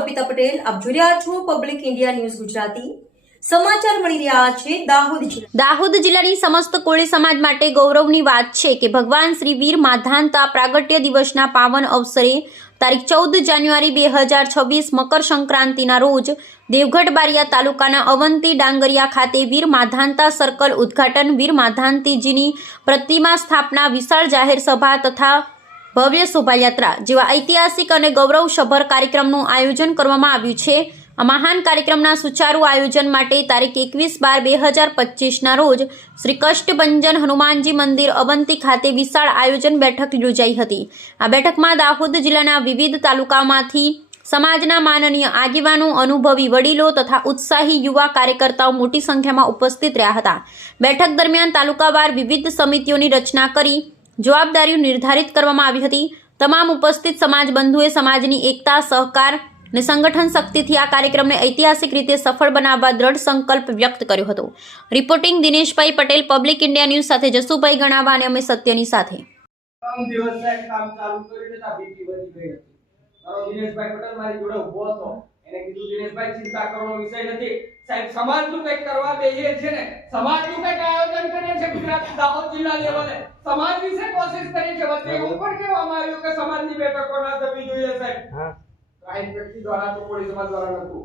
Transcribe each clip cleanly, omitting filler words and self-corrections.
અર્પિતા પટેલ, આપ જોઈ રહ્યા છો પબ્લિક ઇન્ડિયા ન્યૂઝ ગુજરાતી। સમાચાર મળી રહ્યા છે દાહોદ જિલ્લાની સમસ્ત કોળી સમાજ માટે ગૌરવની વાત છે કે ભગવાન શ્રી વીર માધાંતા પ્રાગટ્ય દિવસના પાવન અવસરે તારીખ 14 જાન્યુઆરી 2026 મકર સંક્રાંતિના રોજ દેવગઢ બારિયા તાલુકાના અવંતી ડાંગરિયા ખાતે વીર માધાંતા સર્કલ ઉદ્ઘાટન, વીર માધાંતીજીની પ્રતિમા સ્થાપના, વિશાળ જાહેર સભા તથા ભવ્ય શોભાયાત્રા જેવા ઐતિહાસિક અને ગૌરવસભર કાર્યક્રમનું આયોજન કરવામાં આવ્યું છે। આ મહાન કાર્યક્રમના સુચારુ આયોજન માટે તારીખ 21/12/2025ના રોજ શ્રી કષ્ટભંજન હનુમાનજી મંદિર અવંતી ખાતે વિશાળ આયોજન બેઠક યોજાઈ હતી। આ બેઠકમાં દાહોદ જિલ્લાના વિવિધ તાલુકામાંથી સમાજના માનનીય આગેવાનો, અનુભવી વડીલો તથા ઉત્સાહી યુવા કાર્યકર્તાઓ મોટી સંખ્યામાં ઉપસ્થિત રહ્યા હતા। બેઠક દરમિયાન તાલુકાવાર વિવિધ સમિતિઓની રચના કરી જવાબદારીઓ નિર્ધારિત કરવામાં આવી હતી। તમામ ઉપસ્થિત સમાજ બંધુએ સમાજની એકતા, સહકાર અને સંગઠન શક્તિથી આ કાર્યક્રમને ઐતિહાસિક રીતે સફળ બનાવવા દ્રઢ સંકલ્પ વ્યક્ત કર્યો હતો। Reporting Dineshbhai Patel, public India news સાથે જસુભાઈ ગણાવા અને અમે સત્યની સાથે। દિનેશભાઈ પટેલ મારી જોડે ઉભો હતો, એને કીધું દિનેશભાઈ ચિંતા કરવાનો વિષય નથી સાહેબ, સમાજનું કંઈક કરવા બેહીએ છે ને, સમાજનું કંઈક આયોજન કરીએ છે ગુજરાત દાહોદ જિલ્લા લેવલે, સમાજ વિશે કોશિશ કરી છે। વચ્ચે એવું પણ કહેવામાં આવ્યું કે સમાજની બેઠકો ના થવી જોઈએ સાહેબ, રાઈટ વ્યક્તિ દ્વારા તો કોળી સમાજ દ્વારા નહોતું।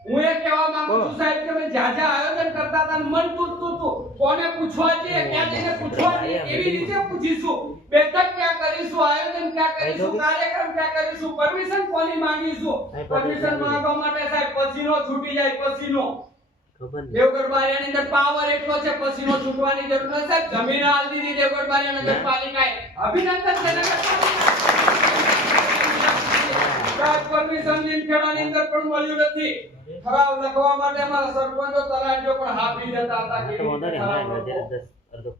હું એ કહેવા માંગુ છું સાહેબ કે મેં જ્યાં જ્યાં આયોજન કરતા હતા મન તૂટતું હતું, કોને પૂછવા જોઈએ, ક્યાં જઈને પૂછવા જોઈએ, એવી રીતે પૂછીશું, બેઠક ક્યાં કરીશું, આયોજન ક્યાં કરીશું, કાર્યક્રમ ક્યાં કરીશું, પરમિશન કોની માંગીશું। પરમિશન માંગવા માટે સાહેબ પસીનો છૂટી જાય, પસીનો દેવગઢ બારિયાની અંદર પાવર એટલો છે, પસીનો છૂટવાની જરૂર નથી સાહેબ। જમીન આલ દીધી દેવગઢ બારિયા નગરપાલિકાએ, અભિનંદન છે પરમિશન લીમખેડાની અંદર પણ મળ્યું નથી। ઠરાવ લખવા માટે અમારા સરપંચો તલાટીઓ પણ હાફી જતા હતા કે